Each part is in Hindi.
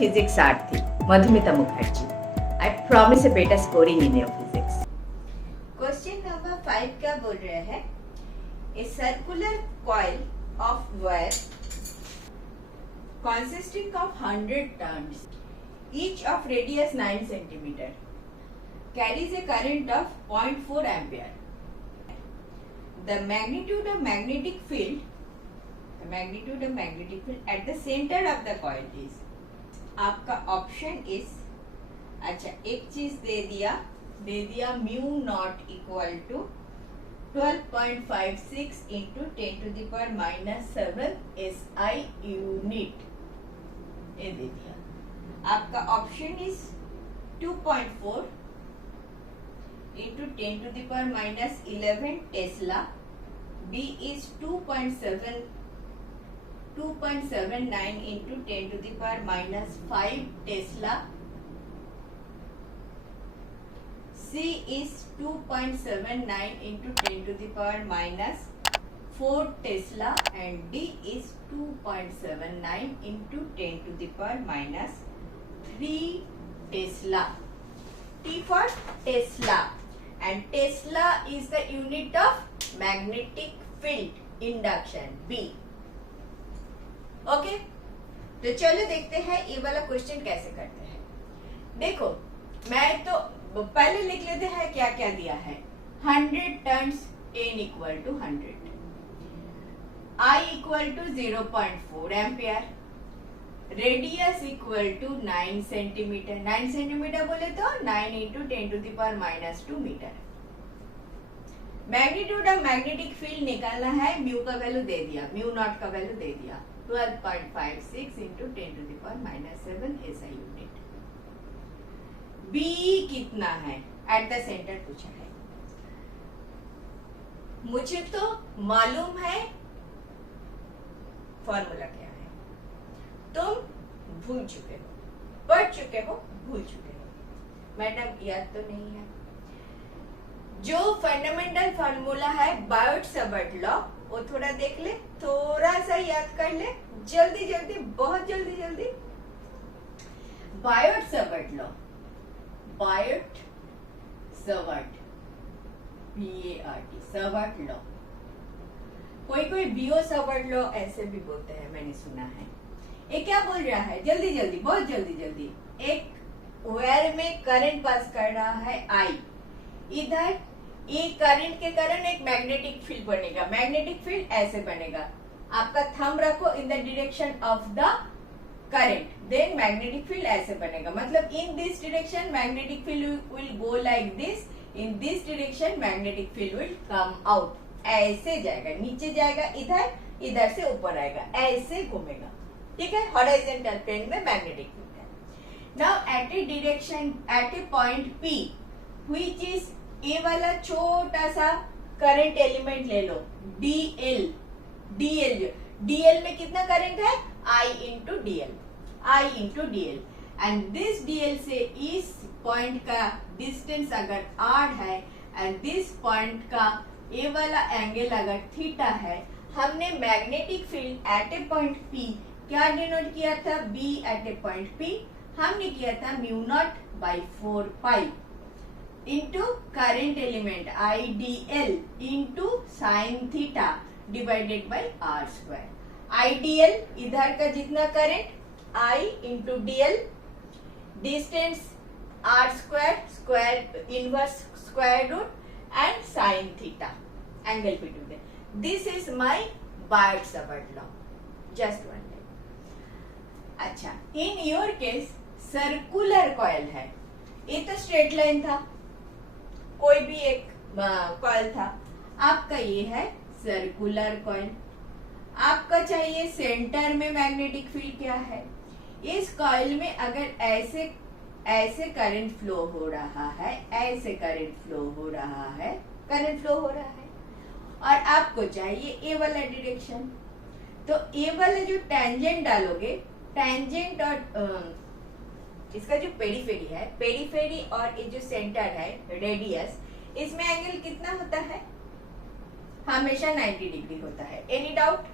physics art थी, Madhumita Mukherjee. I promise a better scoring in your physics. Question number 5 क्या बोल रहे हैं? A circular coil of wire consisting of 100 turns, each of radius 9 centimeter, carries a current of 0.4 ampere. The magnitude of magnetic field at the center of the coil is. आपका ऑप्शन इज, अच्छा एक चीज दे दिया mu naught equal to 12.56 into 10⁻⁻7 SI unit, ये दे दिया. आपका option is 2.4 into 10⁻11 tesla. B is 2.79 into 10⁻5 Tesla. C is 2.79 into 10⁻4 Tesla and D is 2.79 into 10⁻3 Tesla. T for Tesla, and Tesla is the unit of magnetic field induction B. Okay, तो चलो देखते हैं ये वाला क्वेश्चन कैसे करते हैं. देखो मैं तो पहले लिख लेते हैं क्या क्या दिया है. 100 turns, n equal to 100, I equal to 0.4 ampere, radius equal to 9 centimetre. 9 centimetre बोले तो 9 into 10⁻2 metre. Magnitude of magnetic field निकालना है. म्यू का वैल्यू दे दिया, म्यू नॉट का वैल्यू दे दिया 12.56 इंटू 10⁻7 SI यूनिट. बी कितना है एट द सेंटर पूछा है. मुझे तो मालूम है फॉर्मूला क्या है, तुम भूल चुके हो, पढ़ चुके हो, भूल चुके हो. मैडम याद तो नहीं है. जो फंडामेंटल फार्मूला है बायोट-सावर्ट लॉ, वो थोड़ा देख ले, थोड़ा सा याद कर ले, जल्दी जल्दी, बहुत जल्दी जल्दी. Biot-Savart law, Biot-Savart, BART, Savart law. कोई बियो-सावर्ट लॉ ऐसे भी बोलते हैं, मैंने सुना है. ये क्या बोल रहा है, जल्दी जल्दी, बहुत जल्दी जल्दी. एक वायर में करंट पास कर रहा है I, इधर ये करंट के कारण एक मैग्नेटिक फील्ड बनेगा. मैग्नेटिक फील्ड ऐसे बनेगा. आपका थंब रखो in the direction of the current, then magnetic field ऐसे बनेगा. मतलब in this direction magnetic field will go like this, in this direction magnetic field will come out. ऐसे जाएगा, नीचे जाएगा, इधर, इधर से ऊपर आएगा, ऐसे घूमेगा. ठीक है, हॉरिजॉन्टल प्लेन में मैग्नेटिक फील्ड है. Now at a direction, at a point P which is, ये वाला छोटा सा करंट एलिमेंट ले लो, DL. DL में कितना करंट है, I into DL, and this DL से इस पॉइंट का डिस्टेंस अगर R है, एंड दिस पॉइंट का ये वाला एंगल अगर थीटा है, हमने magnetic field at a point P क्या डिनोट किया था, B at a point P हमने किया था mu naught by 4 pi into current element IDL into sine theta divided by R square. IDL इधर का जितना current I into DL, distance R square, square inverse square root and sine theta, angle between them. This is my Biot Savart law. Just one minute. अच्छा, in your case circular coil है, ये तो स्ट्रेट लाइन था, कोई भी एक कॉइल था. आपका ये है सर्कुलर कॉइल. आपका चाहिए सेंटर में मैग्नेटिक फील्ड क्या है. इस कॉइल में अगर ऐसे ऐसे करंट फ्लो हो रहा है, ऐसे करंट फ्लो हो रहा है, और आपको चाहिए ये वाला डायरेक्शन, तो ये वाला जो टेंजेंट डालोगे, टेंजेंट और इसका जो पेरिफेरी और ये जो सेंटर है रेडियस, इसमें एंगल कितना होता है, हमेशा 90 डिग्री होता है. Any doubt?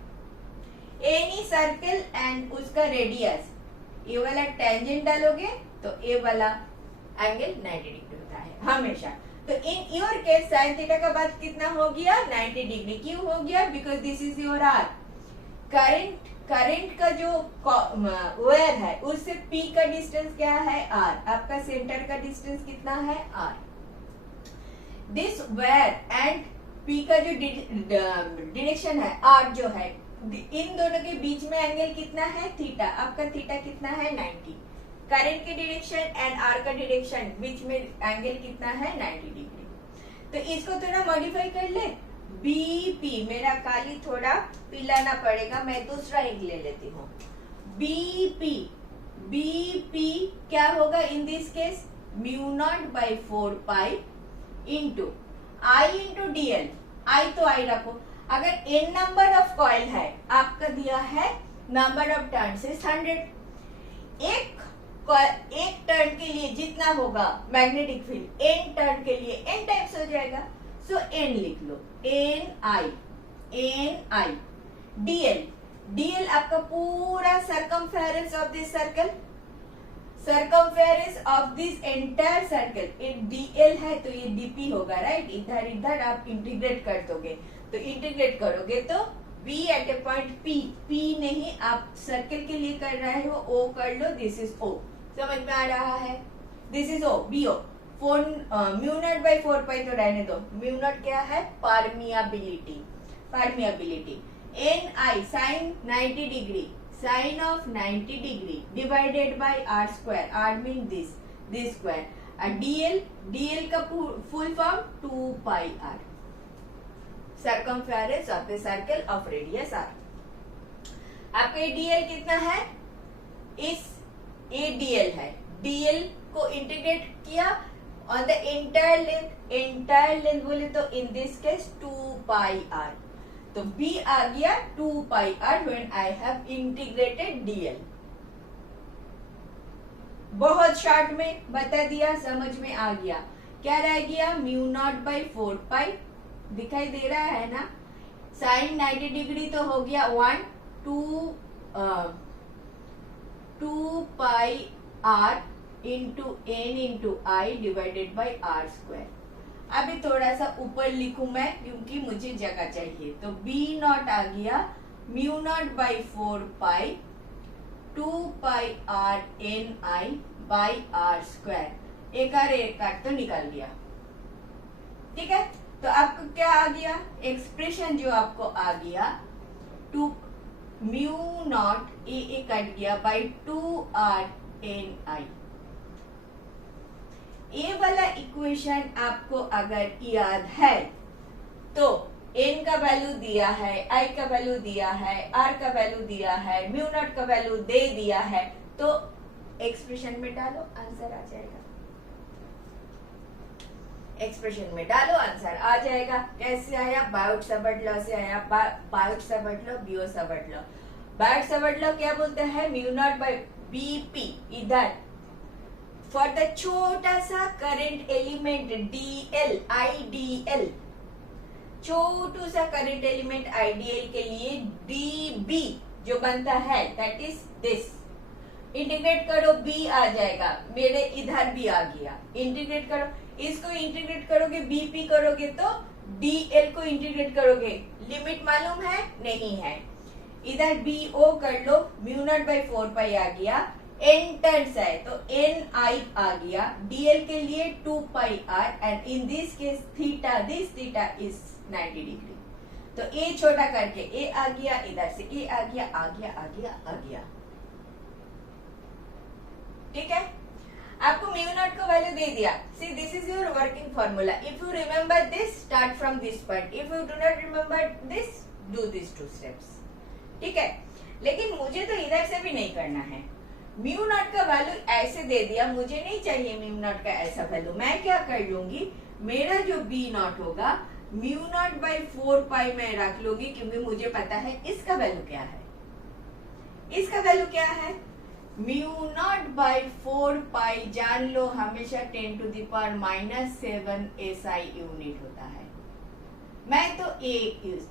Any circle and उसका रेडियस ए वाला टेंजेंट डालोगे तो ए वाला एंगल 90 डिग्री होता है हमेशा। तो in your case sine theta का बाद कितना हो गया 90 डिग्री। क्यों हो गया? Because this is your R. Current का जो वायर है उससे पी का डिस्टेंस क्या है आर। आपका सेंटर का डिस्टेंस कितना है R. This wire and P का जो डायरेक्शन है आर जो है, इन दोनों के बीच में एंगल कितना है थीटा। आपका थीटा कितना है 90। करंट के डायरेक्शन एंड आर का डायरेक्शन बीच में एंगल कितना है 90 डिग्री। तो इसको थोड़ा मॉडिफाई कर ले। बीपी, मेरा काली थोड़ा पिलाना पड़ेगा, मैं दूसरा इंक ले लेती हूँ। बीपी, बीपी क्या होगा in this case? Mu naught by 4 pi into I into DL. I तो आई रखो। अगर एन नंबर ऑफ कॉइल है, आपका दिया है नंबर ऑफ टर्न से 100, एक टर्न के लिए जितना होगा मैग्नेटिक फील्ड एन टर्न के लिए एन टाइम्स हो जाएगा। सो एन लिख लो, एन आई डीएल। डीएल आपका पूरा circumference of this circle, circumference of this entire circle. ये डीएल है तो ये डीपी होगा, राइट। इधर इधर आप इंटीग्रेट कर दोगे, तो इंटीग्रेट करोगे तो B eight a point P. P नहीं, आप सर्कल के लिए कर रहे हो, ओ कर लो, दिस इज ओ। समझ में आ रहा है? This is O, B O. Mu naught by 4 pi तो रहने दो। म्यू नॉट क्या है? Permeability. Permeability. N I sine 90 degree, sine of 90 degree divided by R square. R mean this square. DL, DL का full form 2 pi R, circumference of the circle of radius r। आपका ये dl कितना है? इस ये dl है, dl को इंटीग्रेट किया on the entire length. Entire length बोले तो इन दिस केस 2 पाई r। तो b आ गया 2 pi r when I have integrated dl। बहुत शॉर्ट में बता दिया, समझ में आ गया। क्या रह गया? म्यू नॉट बाई 4 पाई, दिखाई दे रहा है ना। साइन 90 डिग्री तो हो गया 2 pi R into N into I divided by R square. अभी थोड़ा सा ऊपर लिखूं मैं क्योंकि मुझे जगह चाहिए। तो बी नॉट आ गया mu naught by 4 pi 2 pi R N I by R square. एक आर तो निकल गया, ठीक है। तो आपको क्या आ गया? एक्सप्रेशन जो आपको आ गया 2 म्यू नॉट ए कट गया बाई 2 आर एन आई। ये वाला इक्वेशन आपको अगर याद है तो एन का वैल्यू दिया है, आई का वैल्यू दिया है, आर का वैल्यू दिया है, म्यू नॉट का वैल्यू दे दिया है, तो एक्सप्रेशन में डालो, आंसर आ जाएगा। एक्सप्रेशन में डालो, आंसर आ जाएगा। कैसे आया? बायोट सावर्ट लॉ से आया। Biot Savart law, Biot Savart law. Biot Savart law क्या बोलते हैं? म्यू नॉट बाई बीपी इधर फॉर द छोटा सा करंट एलिमेंट डीएल, आईडीएल, छोटू सा करंट एलिमेंट आईडीएल के लिए डीबी जो बनता है दैट इज दिस। इंटीग्रेट करो, बी आ जाएगा, मेरे इधर भी आ गया। इंटीग्रेट करो, इसको इंटीग्रेट करोगे, बीपी करोगे तो डीएल को इंटीग्रेट करोगे। लिमिट मालूम है? नहीं है। इधर बी ओ कर लो, म्यू नॉट बाई 4 पाई आ गया। एन टर्न्स है तो एन आई आ गया। डीएल के लिए 2 pi R and in this case theta, this theta is 90 degree. तो ए छोटा करके ए आ गया, इधर से ए आ गया, आ गया, आ गया, आ गया। ठीक है। आपको म्यू नॉट का वैल्यू दे दिया। See this is your working formula. If you remember this, start from this point. If you do not remember this, do this 2 steps. ठीक है। लेकिन मुझे तो इधर से भी नहीं करना है। म्यू नॉट का वैल्यू ऐसे दे दिया, मुझे नहीं चाहिए म्यू नॉट का ऐसा वैल्यू। मैं क्या कर लूंगी, मेरा जो बी नॉट होगा म्यू नॉट बाई 4 पाई मैं रख लूंगी, क्योंकि मुझे पता है इसका वैल्यू क्या है। इसका वैल्यू क्या है? म्यू नॉट बाई 4 पाई जान लो हमेशा 10 to the power -7 SI unit होता है। मैं तो ए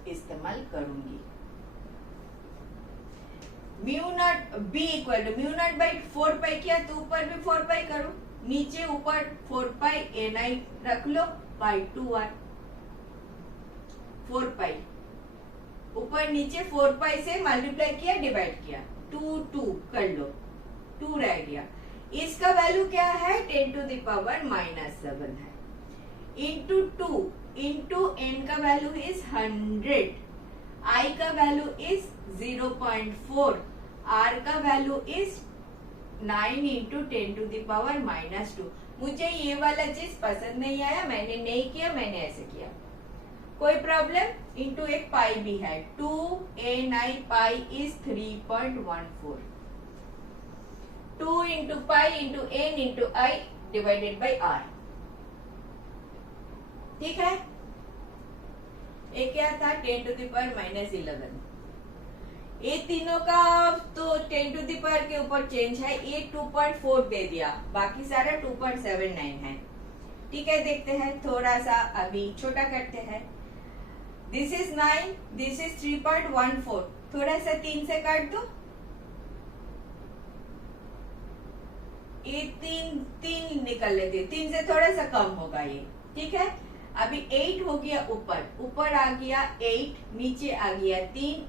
इस्तेमाल करूंगी। Mu naught B equal to mu naught by 4 pi किया तो ऊपर भी 4 पाई करो, नीचे ऊपर 4 पाई एन आई रख लो बाई 2r। 4 पाई ऊपर नीचे 4 पाई से मल्टीप्लाई किया डिवाइड किया, 2 कर लो, 2 रह गया। इसका वैल्यू क्या है 10 टू द पावर -7 है। इंटू 2 इंटू n का वैल्यू इज 100, i का वैल्यू इज 0.4, r का value is 9 into 10 to the power -2। मुझे ये वाला चीज पसंद नहीं आया, मैंने नहीं किया, मैंने ऐसे किया, कोई प्रॉब्लम। इंटू एक पाई भी है, 2ni pi is 3.14, 2 into pi into n into I divided by r। ठीक है, ये क्या था 10 टू द पावर -11। ये तीनों का तो 10 टू द पावर के ऊपर चेंज है, ये 2.4 दे दिया, बाकी सारा 2.79 है। ठीक है, देखते हैं थोड़ा सा अभी छोटा करते हैं। दिस इज 9, दिस इज 3.14, थोड़ा सा 3 से काट दो, ये 3 निकल लेते, 3 से थोड़ा सा कम होगा ये। ठीक है, अभी 8 हो गया, ऊपर आ गया 8, नीचे आ गया 3,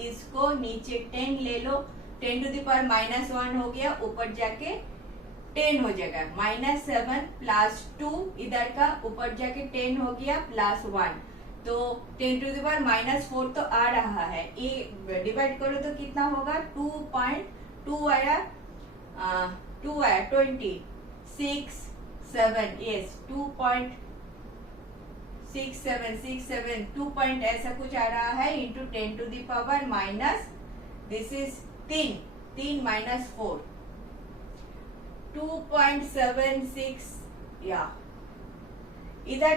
इसको नीचे 10 ले लो, 10 टू द पावर -1 हो गया, ऊपर जाके 10 हो जाएगा, -7 प्लस 2 इधर का, ऊपर जाके 10 हो गया प्लस 1, तो 10 टू द पावर -4 तो आ रहा है, ये डिवाइड करो तो कितना होगा 2.2 आया, 2 आया 26 7 यस 2.67 2 पॉइंट ऐसा कुछ आ रहा है, into 10 to the power minus, this is 3 minus 4, 2.76 या इधर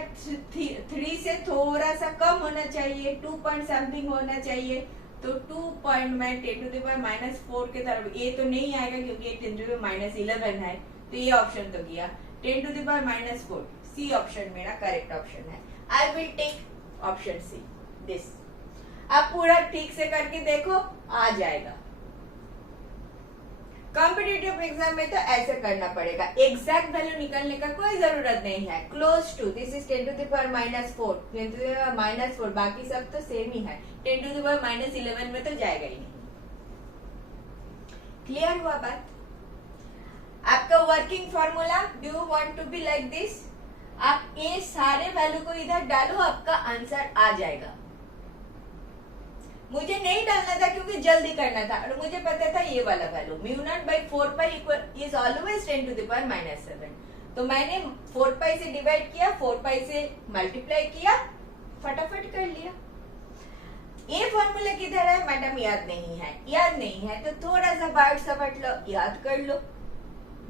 3 से थोड़ा सा कम होना चाहिए, 2 पॉइंट समथिंग होना चाहिए, तो 2 पॉइंट में 10 टू द पावर -4 के तरफ, ये तो नहीं आएगा क्योंकि ये 10 टू द पावर -11 है, तो ये ऑप्शन तो गया, 10 to the power -4, C option मेरा करेक्ट ऑप्शन है। I will take option C this. आप पूरा ठीक से करके देखो, आ जाएगा। कॉम्पिटिटिव एग्जाम में तो ऐसे करना पड़ेगा, एग्जैक्ट वैल्यू निकालने का कोई जरूरत नहीं है। Close to, this is 10 to the power -4, 10 to the power -4, बाकी सब तो सेम ही है, 10 टू द पावर -11 में तो जाएगा ही नहीं। क्लियर हुआ बात? आपका working formula, do you want to be like this? आप ये सारे वैल्यू को इधर डालो, आपका आंसर आ जाएगा। मुझे नहीं डालना था क्योंकि जल्दी करना था, और मुझे पता था ये वाला value mu naught by 4 pi equal is always 10 to the power -7, तो मैंने 4 पाई से डिवाइड किया, 4 पाई से मल्टीप्लाई किया, फटाफट कर लिया। ये फॉर्मूला किधर है मैडम? याद नहीं है, याद नहीं है तो थोड़ा सा बाट सपट लो, याद कर लो।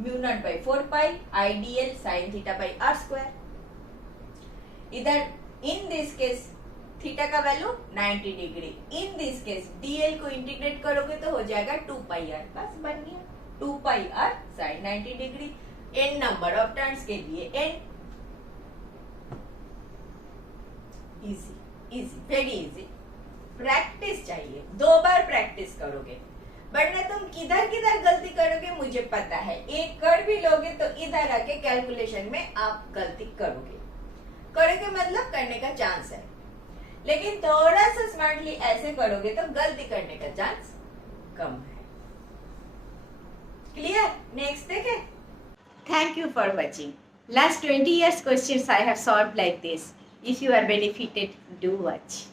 Mu naught by 4 pi I DL sine theta by r square, इधर इन दिस केस थीटा का value 90 degree, in this case dl को इंटीग्रेट करोगे तो हो जाएगा 2 पाई r, बस बन गया 2 pi r sine 90 degree. n number of turns के लिए n, easy easy very easy. Practice चाहिए, 2 बार प्रैक्टिस करोगे, वरना तुम किधर किधर गलती करोगे मुझे पता है। एक कर भी लोगे तो इधर आके कैलकुलेशन में आप गलती करोगे मतलब करने का चांस है, लेकिन थोड़ा सा स्मार्टली ऐसे करोगे तो गलती करने का चांस कम है। क्लियर? नेक्स्ट देखें। Thank you for watching. Last 20 years questions I have solved like this. If you are benefited, do watch.